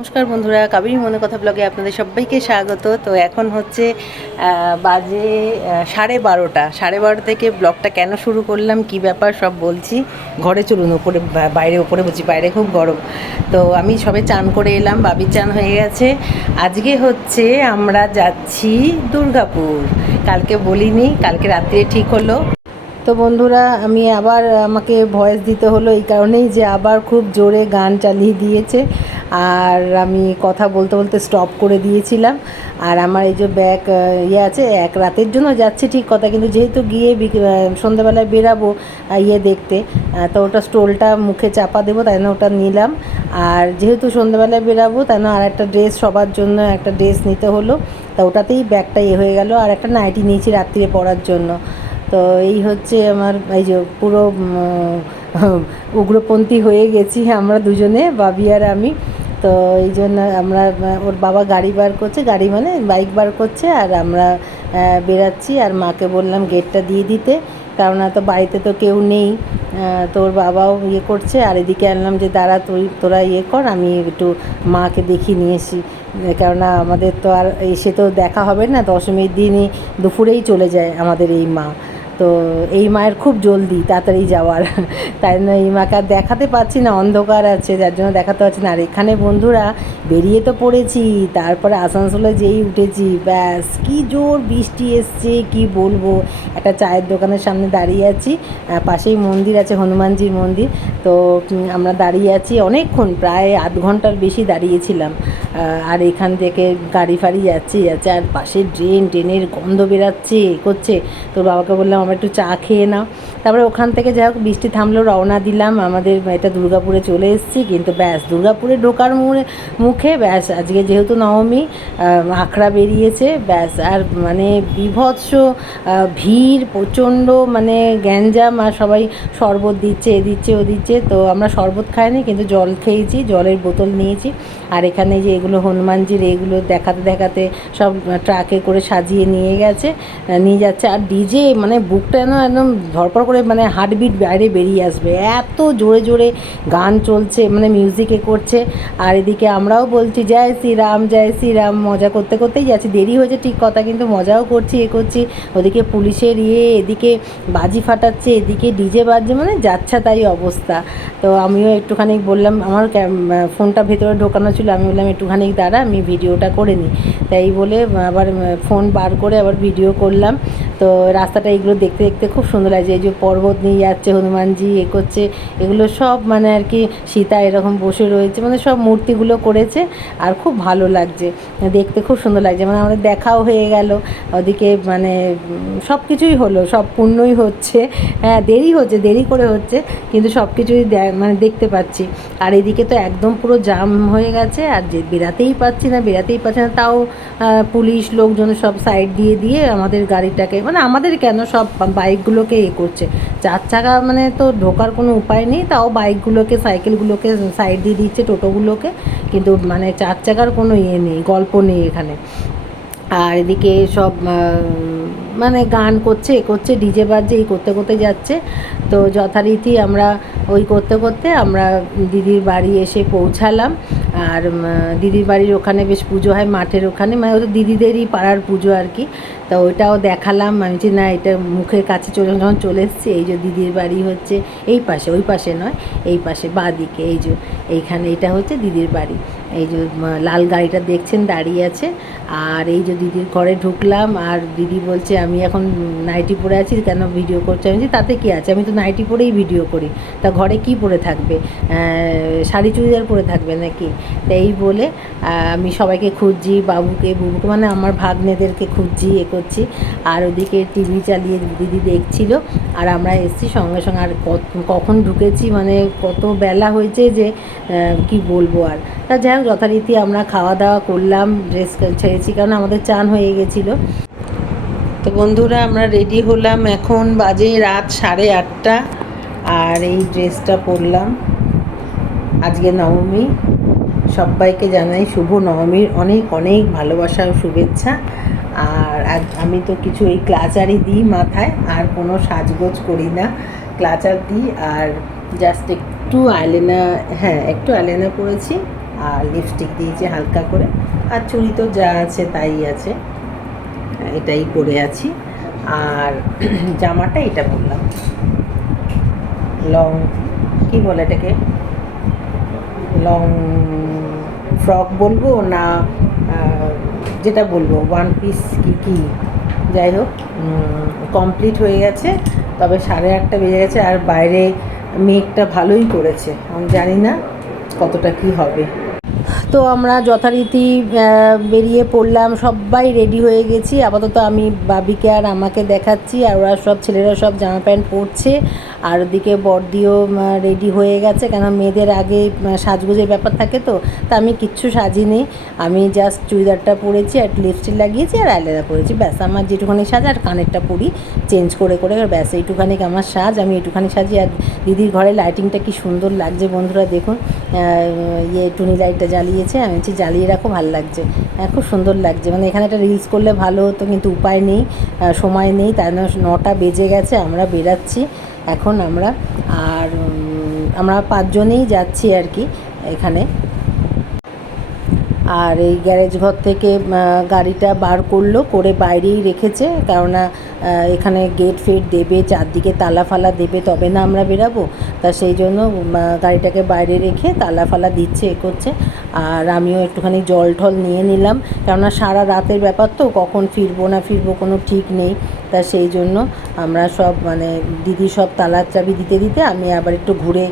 নমস্কার বন্ধুরা, কাবেরী মনে কথা ব্লগে আপনাদের সবাইকে স্বাগত। তো এখন হচ্ছে বাজে সাড়ে বারোটা। সাড়ে বারোটা থেকে ব্লগটা কেন শুরু করলাম, কি ব্যাপার সব বলছি। ঘরে চলুন ওপরে বাইরে ওপরে বলছি, বাইরে খুব গরম। তো আমি সবে চান করে এলাম বাবির চান হয়ে গেছে। আজকে হচ্ছে আমরা যাচ্ছি দুর্গাপুর। কালকে বলিনি, কালকে রাত্রে ঠিক হলো। তো বন্ধুরা, আমি আবার আমাকে ভয়েস দিতে হলো এই কারণেই যে আবার খুব জোরে গান চালিয়ে দিয়েছে। আর আমি কথা বলতে বলতে স্টপ করে দিয়েছিলাম। আর আমার এই যে ব্যাগ ইয়ে আছে, এক রাতের জন্য যাচ্ছে ঠিক কথা, কিন্তু যেহেতু গিয়ে সন্ধ্যাবেলায় বেরাবো ইয়ে দেখতে তো ওটা স্টোলটা মুখে চাপা দেবো, তাই জন্য ওটা নিলাম। আর যেহেতু সন্ধ্যাবেলায় বেরাবো, তাই জন্য আর একটা ড্রেস সবার জন্য একটা ড্রেস নিতে হলো, তা ওটাতেই ব্যাগটা ইয়ে হয়ে গেল, আর একটা নাইটি নিয়েছি রাত্রিরে পরার জন্য। তো এই হচ্ছে আমার, এই যে পুরো উগ্রপন্থী হয়ে গেছি আমরা দুজনে, বাবি আর আমি। তো এই জন্য আমরা, ওর বাবা গাড়ি বার করছে, গাড়ি মানে বাইক বার করছে, আর আমরা বেরাচ্ছি, আর মাকে বললাম গেটটা দিয়ে দিতে, কারণ তো বাড়িতে তো কেউ নেই। তোর বাবাও ইয়ে করছে, আর এদিকে আনলাম যে, দাঁড়া, তুই, তোরা ইয়ে কর, আমি একটু মাকে দেখিয়ে নিয়ে এসি কেননা আমাদের তো আর, এসে তো দেখা হবে না, দশমীর দিনই দুপুরেই চলে যায় আমাদের এই মা। তো এই মায়ের খুব জলদি তাড়াতাড়ি যাওয়ার। তাই জন্য এই মাকে আর দেখাতে পাচ্ছি না, অন্ধকার আছে, যার জন্য দেখাতে পারছি না। আর এখানে বন্ধুরা, বেরিয়ে তো পড়েছি, তারপরে আসানসোলে যেই উঠেছি, ব্যাস, কি জোর বৃষ্টি এসছে, কি বলব? একটা চায়ের দোকানের সামনে দাঁড়িয়ে আছি পাশেই মন্দির আছে, হনুমানজির মন্দির। তো আমরা দাঁড়িয়ে আছি অনেকক্ষণ, প্রায় আধ ঘণ্টার বেশি দাঁড়িয়েছিলাম। আর এখান থেকে গাড়ি ফাড়ি যাচ্ছে যাচ্ছে, আর পাশে ড্রেন ট্রেনের গন্ধ বেরাচ্ছে করছে। তো বাবাকে বললাম আমরা একটু চা খেয়ে নাও। তারপরে ওখান থেকে যাই হোক, বৃষ্টি থামলো রওনা দিলাম। আমাদের এটা দুর্গাপুরে চলে এসেছি, কিন্তু ব্যাস, দুর্গাপুরে ঢোকার মুড়ে, মুখে ব্যাস, আজকে যেহেতু নবমী আখড়া বেরিয়েছে, ব্যাস, আর মানে বিভৎস ভিড়, প্রচণ্ড মানে গ্যাঞ্জাম, আর সবাই শরবত দিচ্ছে, এ দিচ্ছে, ও দিচ্ছে। তো আমরা শরবত খাইনি, কিন্তু জল খেয়েছি, জলের বোতল নিয়েছি। আর এখানে যে এগুলো হনুমানজির, এগুলো দেখাতে দেখাতে সব ট্রাকে করে সাজিয়ে নিয়ে গেছে নিয়ে যাচ্ছে। আর ডিজে মানে বুকটা যেন একদম ধরপড় করে মানে হার্টবিট বাইরে বেরিয়ে আসবে। এত জোরে জোরে গান চলছে মানে মিউজিকে করছে। আর এদিকে আমরাও বলছি, জয় শ্রীরাম জয় শ্রীরাম। মজা করতে করতেই যাচ্ছি। দেরি হয়েছে ঠিক কথা, কিন্তু মজাও করছি, এ করছি। ওদিকে পুলিশের ইয়ে এদিকে বাজি ফাটাচ্ছে, এদিকে ডিজে বাজছে মানে যাচ্ছা তাই অবস্থা। তো আমিও একটুখানি বললাম, আমার ফোনটা ভেতরে ঢোকানো ছিল, আমি বললাম, একটুখানি দাঁড়া, আমি ভিডিওটা করে নিই। তাই বলে আবার ফোন বার করে আবার ভিডিও করলাম। তো রাস্তাটা এগুলো দেখতে দেখতে খুব সুন্দর লাগছে। এই যে পর্বত নিয়ে যাচ্ছে, হনুমানজি এ করছে, এগুলো সব মানে আর কি সীতা এরকম বসে রয়েছে মানে সব মূর্তিগুলো করেছে আর খুব ভালো লাগছে, দেখতে খুব সুন্দর লাগছে মানে আমাদের দেখাও হয়ে গেল, ওদিকে মানে সব কিছুই হলো, সব পূর্ণই হচ্ছে হ্যাঁ দেরি হচ্ছে, দেরি করে হচ্ছে, কিন্তু সব কিছুই মানে দেখতে পাচ্ছি, আর এদিকে তো একদম পুরো জাম হয়ে গেছে, আর যে বেরাতেই পাচ্ছি না বেরাতেই পাচ্ছি না, তাও পুলিশ লোকজন সব সাইড দিয়ে দিয়ে আমাদের গাড়িটাকে মানে আমাদের কেন সব বাইকগুলোকে এ করছে চার চাকা মানে তো ঢোকার কোনো উপায় নেই, তাও বাইকগুলোকে, সাইকেলগুলোকে সাইড দিয়ে দিচ্ছে টোটোগুলোকে, কিন্তু মানে চার চাকার কোনো ইয়ে নেই, গল্প নেই এখানে। আর এদিকে সব মানে গান করছে, এ করছে, ডিজে বাজছে, এই করতে করতে যাচ্ছে। তো যথারীতি আমরা ওই করতে করতে আমরা দিদির বাড়ি এসে পৌঁছালাম। আর দিদির বাড়ির ওখানে বেশ পুজো হয়, মাঠের ওখানে। মানে ওদের দিদিদেরই পাড়ার পুজো আর কি। তো ওইটাও দেখালাম। আমি যে না, এটা মুখের কাছে চলে, যখন চলে এসেছি, এই যে দিদির বাড়ি হচ্ছে, এই পাশে, ওই পাশে নয়, এই পাশে, বাঁ দিকে, এই যে, এইখানে এটা হচ্ছে দিদির বাড়ি। এই যে লাল গাড়িটা দেখছেন দাঁড়িয়ে আছে। আর এই যে দিদির ঘরে ঢুকলাম আর দিদি বলছে আমি এখন নাইটি পরে আছি কেন ভিডিও করছি? আমি বলছি, তাতে কি আছে? আমি তো নাইটি পরেই ভিডিও করি। তা ঘরে কি পরে থাকবে? শাড়ি চুড়িদার পরে থাকবে নাকি? তো এই বলে আমি সবাইকে খুঁজছি বাবুকে বুবুকে মানে আমার ভাগ্নেদেরকে খুঁজছি এ করছি। আর ওদিকে টিভি চালিয়ে দিদি দেখছিল আর আমরা এসেছি সঙ্গে সঙ্গে। আর কখন ঢুকেছি মানে কত বেলা হয়েছে যে কি বলব আর। তা যাই যথারীতি আমরা খাওয়া দাওয়া করলাম ড্রেস ছেড়েছি, কারণ আমাদের চান হয়ে গেছিল। তো বন্ধুরা, আমরা রেডি হলাম, এখন বাজে রাত সাড়ে আটটা, আর এই ড্রেসটা পরলাম। আজকে নবমী। সবাইকে জানাই শুভ নবমীর অনেক অনেক ভালোবাসা ও শুভেচ্ছা। আর আমি তো কিছু এই ক্লাচারই দিই মাথায়, আর কোনো সাজগোজ করি না। ক্লাচার দিই, আর জাস্ট একটু আইলেনা হ্যাঁ একটু আইলেনা পরেছি। আর লিপস্টিক দিয়েছি হালকা করে। আর চুড়ি তো যা আছে তাই আছে। এটাই পরে আছি। আর জামাটা এটা পরলাম লং, কি বলে এটাকে? লং ফ্রক বলব না যেটা বলব ওয়ান পিস কি কি? যাই হোক কমপ্লিট হয়ে গেছে। তবে সাড়ে আটটা বেজে গেছে, আর বাইরে মেঘটা ভালোই করেছে। আমি জানি না কতটা কি হবে। তো আমরা যথারীতি বেরিয়ে পড়লাম, সবাই রেডি হয়ে গেছি। আপাতত আমি বাবিকে আর আমাকে দেখাচ্ছি, আর ওরা সব ছেলেরা সব জামা প্যান্ট পরছে, আর ওদিকে বর্দিও রেডি হয়ে গেছে কেন মেয়েদের আগে সাজগোজের ব্যাপার থাকে তো, তা আমি কিচ্ছু সাজিনি। আমি জাস্ট চুড়িদারটা পরেছি, আর লিপস্টিক লাগিয়েছি, আর আলাদা পরেছি ব্যাস, আমার যেটুখানি সাজ, আর কানেরটা পরি চেঞ্জ করে করে ব্যাস এইটুখানি আমার সাজ, আমি এইটুখানি সাজি, আর দিদির ঘরে লাইটিংটা কি সুন্দর লাগছে বন্ধুরা দেখুন। ইয়ে টুনি লাইটটা জ্বালিয়েছে আমি বলছি জ্বালিয়ে রাখো ভালো লাগছে। হ্যাঁ, খুব সুন্দর লাগছে। মানে এখানে একটা রিলস করলে ভালো হতো কিন্তু উপায় নেই সময় নেই তাই নটা বেজে গেছে আমরা বেরাচ্ছি এখন আমরা আর আমরা পাঁচজনেই যাচ্ছি আর কি এখানে। আর এই গ্যারেজ ঘর থেকে গাড়িটা বার করল করে বাইরেই রেখেছে কেননা এখানে গেট ফেট দেবে, চারদিকে তালা ফালা দেবে, তবে না আমরা বেরাবো। তা সেই জন্য গাড়িটাকে বাইরে রেখে তালা ফালা দিচ্ছে, এ করছে। আর আমিও একটুখানি জল ঠল নিয়ে নিলাম। কেননা সারা রাতের ব্যাপার তো, কখন ফিরবো না ফিরবো কোনো ঠিক নেই। তা সেই জন্য আমরা সব মানে দিদি সব তালার চাবি দিতে দিতে আমি আবার একটু ঘুরে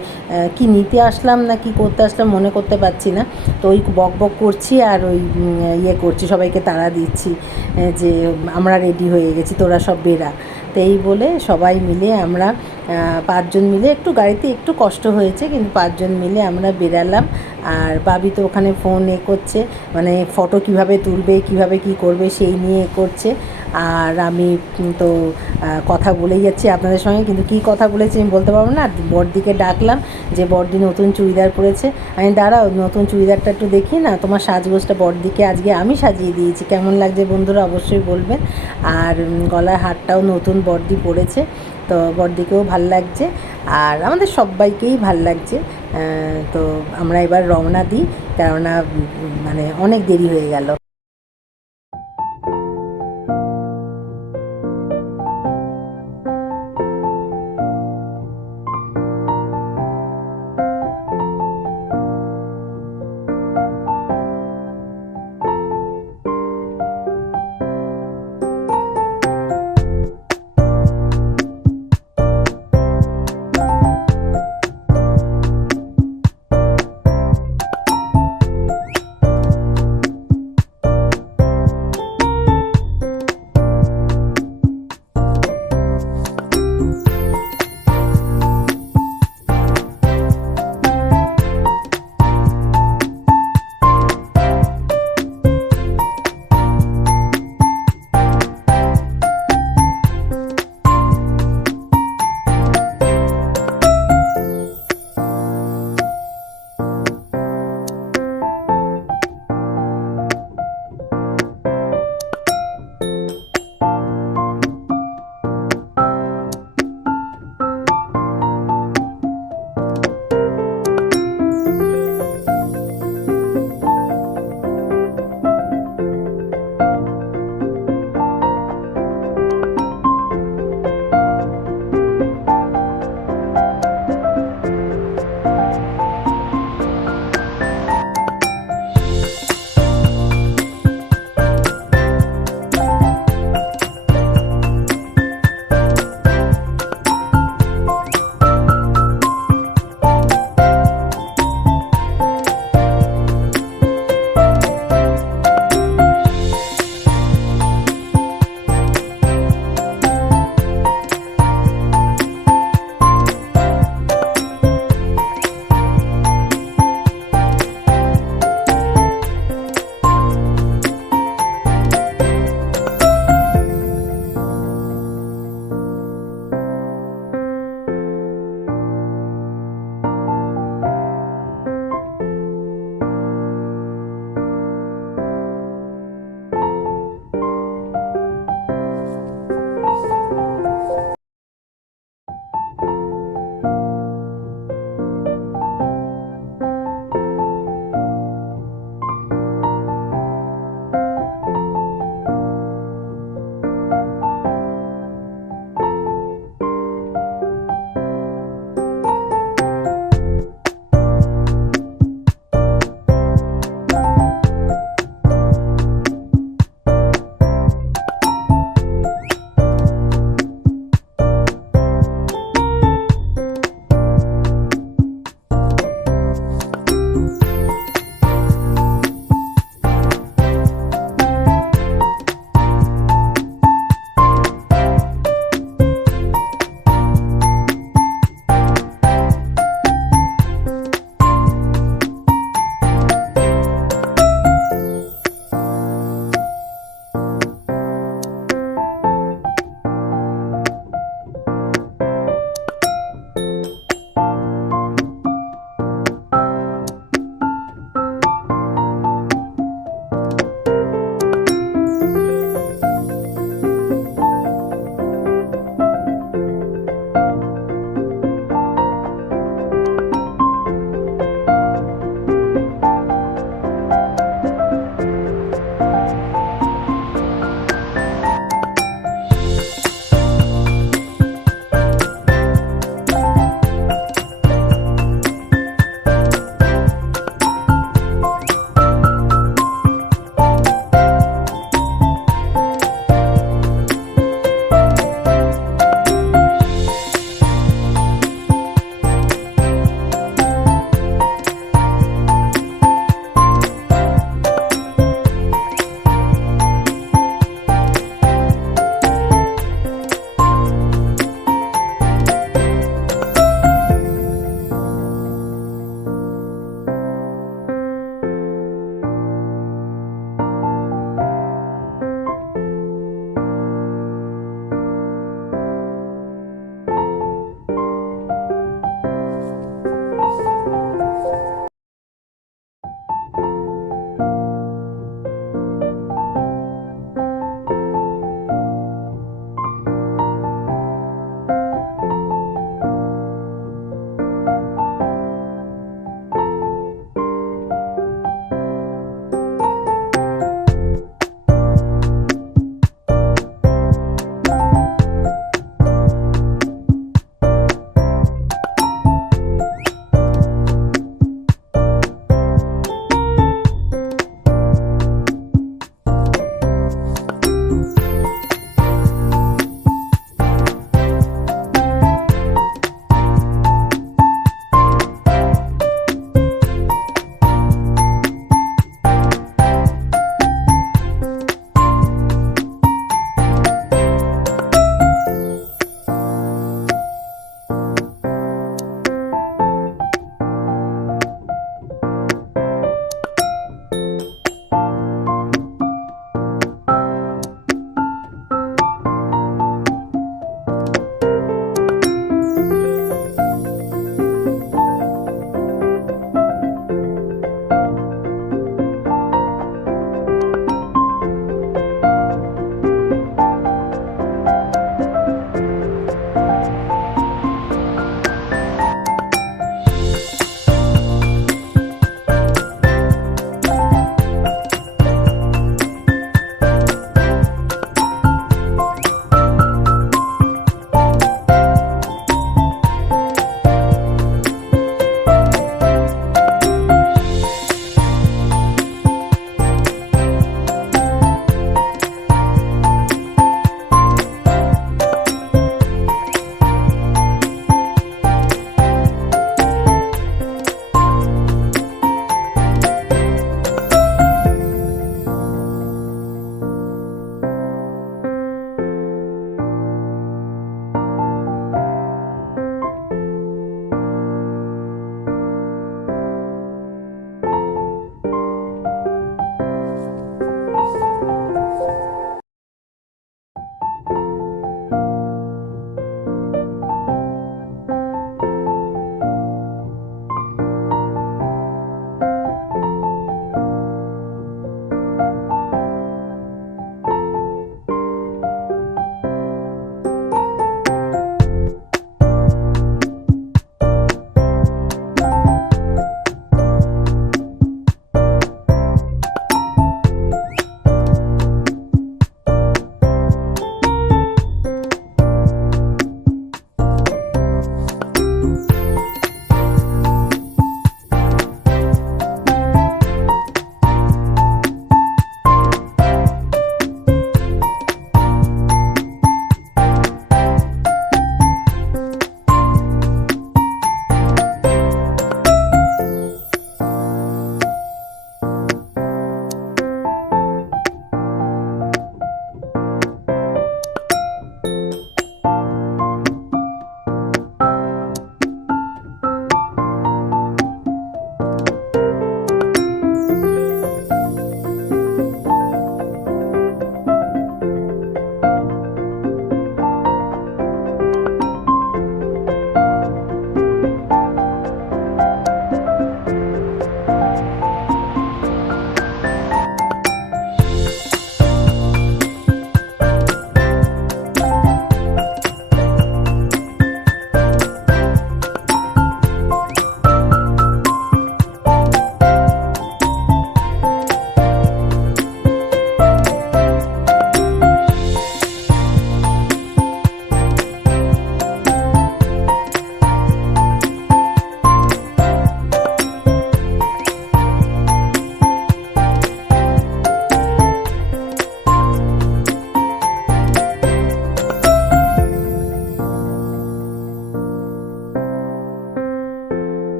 কি নিতে আসলাম না কি করতে আসলাম মনে করতে পারছি না। তো ওই বক বক করছি আর ওই ইয়ে করছি, সবাইকে তাড়া দিচ্ছি যে আমরা রেডি হয়ে গেছি, তোরা সব বেরা তো এই বলে সবাই মিলে আমরা পাঁচজন মিলে একটু গাড়িতে একটু কষ্ট হয়েছে, কিন্তু পাঁচজন মিলে আমরা বেরালাম। আর বাবি তো ওখানে ফোন এ করছে মানে ফটো কীভাবে তুলবে, কীভাবে কি করবে সেই নিয়ে এ করছে। আর আমি তো কথা বলেই যাচ্ছি আপনাদের সঙ্গে, কিন্তু কি কথা বলেছি আমি বলতে পারব না। বড়দিকে ডাকলাম যে, বড়দি নতুন চুড়িদার পরেছে। আমি, দাঁড়াও, নতুন চুড়িদারটা একটু দেখি না, তোমার সাজগোজটা বড়দিকে আজকে আমি সাজিয়ে দিয়েছি। কেমন লাগছে বন্ধুরা অবশ্যই বলবেন। আর গলার হারটাও নতুন বড়দি পরেছে, তো বড়দিকেও ভালো লাগছে। আর আমাদের সবাইকেই ভালো লাগছে তো আমরা এবার রওনা দিই, কেননা মানে অনেক দেরি হয়ে গেল।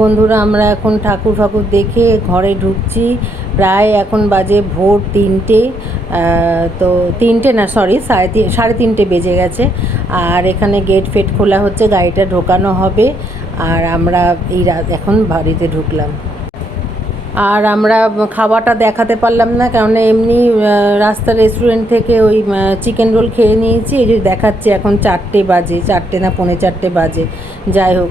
বন্ধুরা, আমরা এখন ঠাকুর ফাকুর দেখে ঘরে ঢুকছি। প্রায় এখন বাজে ভোর তিনটে তো তিনটে না সরি সাড়ে তিন সাড়ে তিনটে বেজে গেছে। আর এখানে গেট ফেট খোলা হচ্ছে, গাড়িটা ঢোকানো হবে। আর আমরা এই এখন বাড়িতে ঢুকলাম। আর আমরা খাওয়াটা দেখাতে পারলাম না কারণ এমনি রাস্তার রেস্টুরেন্ট থেকে ওই চিকেন রোল খেয়ে নিয়েছি। এই যে দেখাচ্ছে এখন চারটে বাজে, চারটে না, পৌনে চারটে বাজে। যাই হোক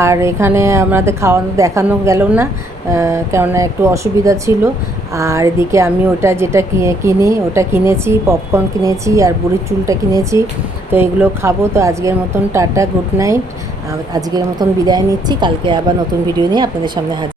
আর এখানে আমাদের খাওয়ানো, দেখানো গেল না কেননা একটু অসুবিধা ছিল। আর এদিকে আমি ওটা যেটা কিনি ওটা কিনেছি পপকর্ন কিনেছি আর বুড়ির চুলটা কিনেছি। তো এগুলো খাব। তো আজকের মতন টাটা গুড নাইট আজকের মতন বিদায় নিচ্ছি। কালকে আবার নতুন ভিডিও নিয়ে আপনাদের সামনে হাজির